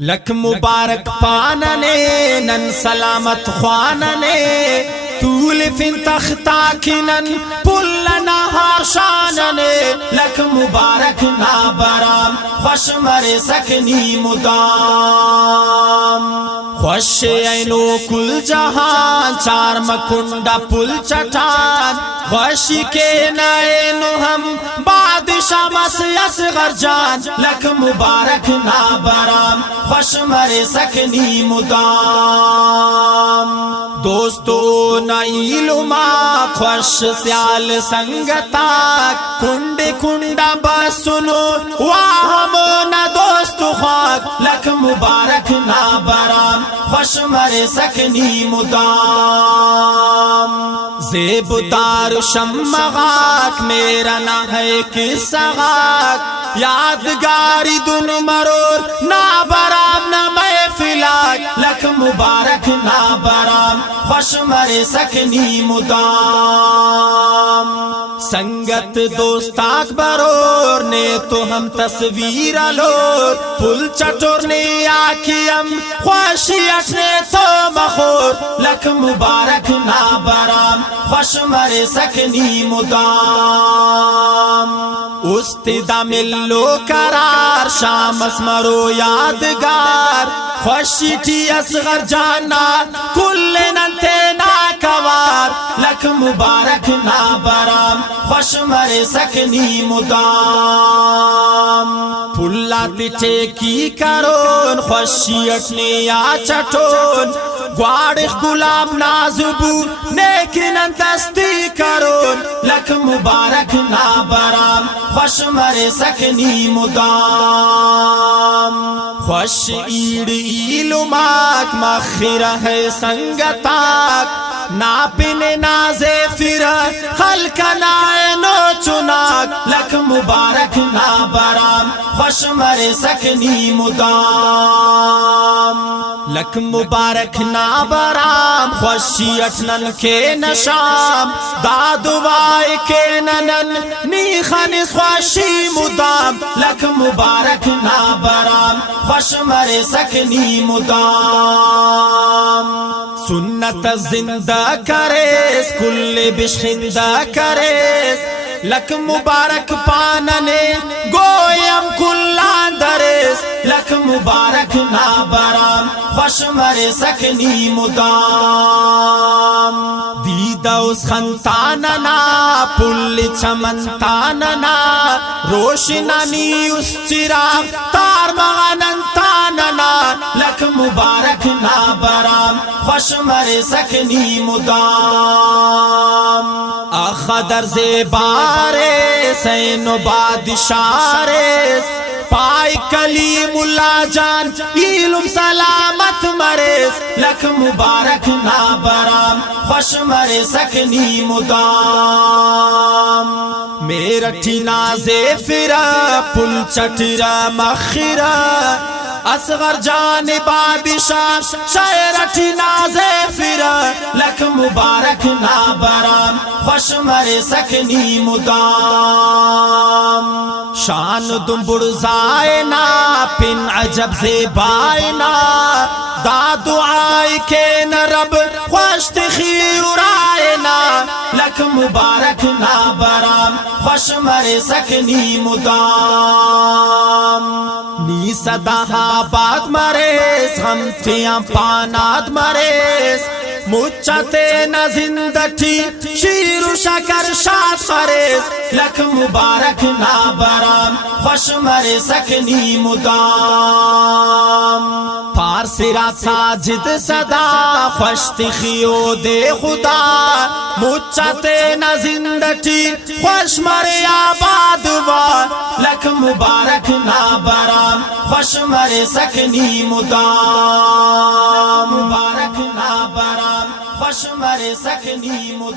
لک مبارک پاننے نن سلامت خواننے طول فن تختا کنن پلنا ہاشاننے لک مبارک نابرام خوش مرے سکنی مدام خوش اینو کل جہان چار مکنڈا پل چٹان خوشی کے نینو ہم بادشاہ مسی اصغر جان لک مبارک نابرام خوش مرے سکنی مدام دوستو نائل ما خوش سیال سنگتا کنڈ کنڈا بسنو واہمو نا دوست خواک لک مبارک نابرام خوش مرے سکنی مدام زیب دار شمغاک میرا نہ ہے قصہ غاک یادگاری دن مرور نابرام نہ محفلاک لک مبارک نابرام خوش مرے سکنی مدام سنگت دوستاک برور نے تو ہم تصویر الور پل چٹور نے آکیم خوشیت نے تو مخور لک مبارک نابرام خوش مرے سکنی مدام استدا ملو قرار شام اسمرو یادگار خوشی تھی اصغر جانا کل ننتے ناکوار لک مبارک نابرام خوش مرے سکنی مدام پھلا تیٹے کی کرون خوشی اٹھنے یا چٹون گواڑخ گلاب نازبو نیکنن دستی کرون لک مبارک نابرام خوش مرے سکنی مدام خوش ایڑ ایلو ماک مخیرہ ہے سنگتاک ناپن نازے فر خلق نائنو چناک لک مبارک نابرام خوش مرے سکنی مدام لک مبارک نابرام خوشی اٹنن کے نشام دادوائی کے ننن نیخن خوشی مدام لک مبارک نابرام خوش مرے سکنی مدام سنت زندہ کریس کل بشخندہ کریس لک مبارک پاننے گویم کلان دریس لک مبارک نابرام خوش مرے سکنی مدام دیدہ اس خنتاننا پل چمنتاننا روشنانی اس چراغ تار مغننتاننا لک مبارک نابرام خوش مرے سکنی مدام اخدر زیبارے سین و بادشارے پائی کلیم اللہ جان علم سلامت مرے لک مبارک نابرام خوش مرے سکنی مدام میرٹھی نازے فرا پل چٹرا مخرا اصغر جان بادشاہ شیرٹھی نازے فرا لک مبارک نابرام خوش مرے سکنی مدام شان دنبڑ زائنا پن عجب زیبائنا دا دعائی کے نرب خوش تخیر آئنا لک مبارک نابرام خوش مرے سکنی مدام نی صدا بات مریس ہم تیاں پانات مریس مچتے نہ زندٹی شیر و شکر شاد مریس لک مبارک نابرام خوش مرے سکنی مدام پارسرا ساجد صدا خوش تخیو دے خدا مچتے نہ زندٹی خوش مرے آباد وا لک مبارک نابرام خوش مرے سکنی مدام مبارک نابرام خوش مرے سکنی مدام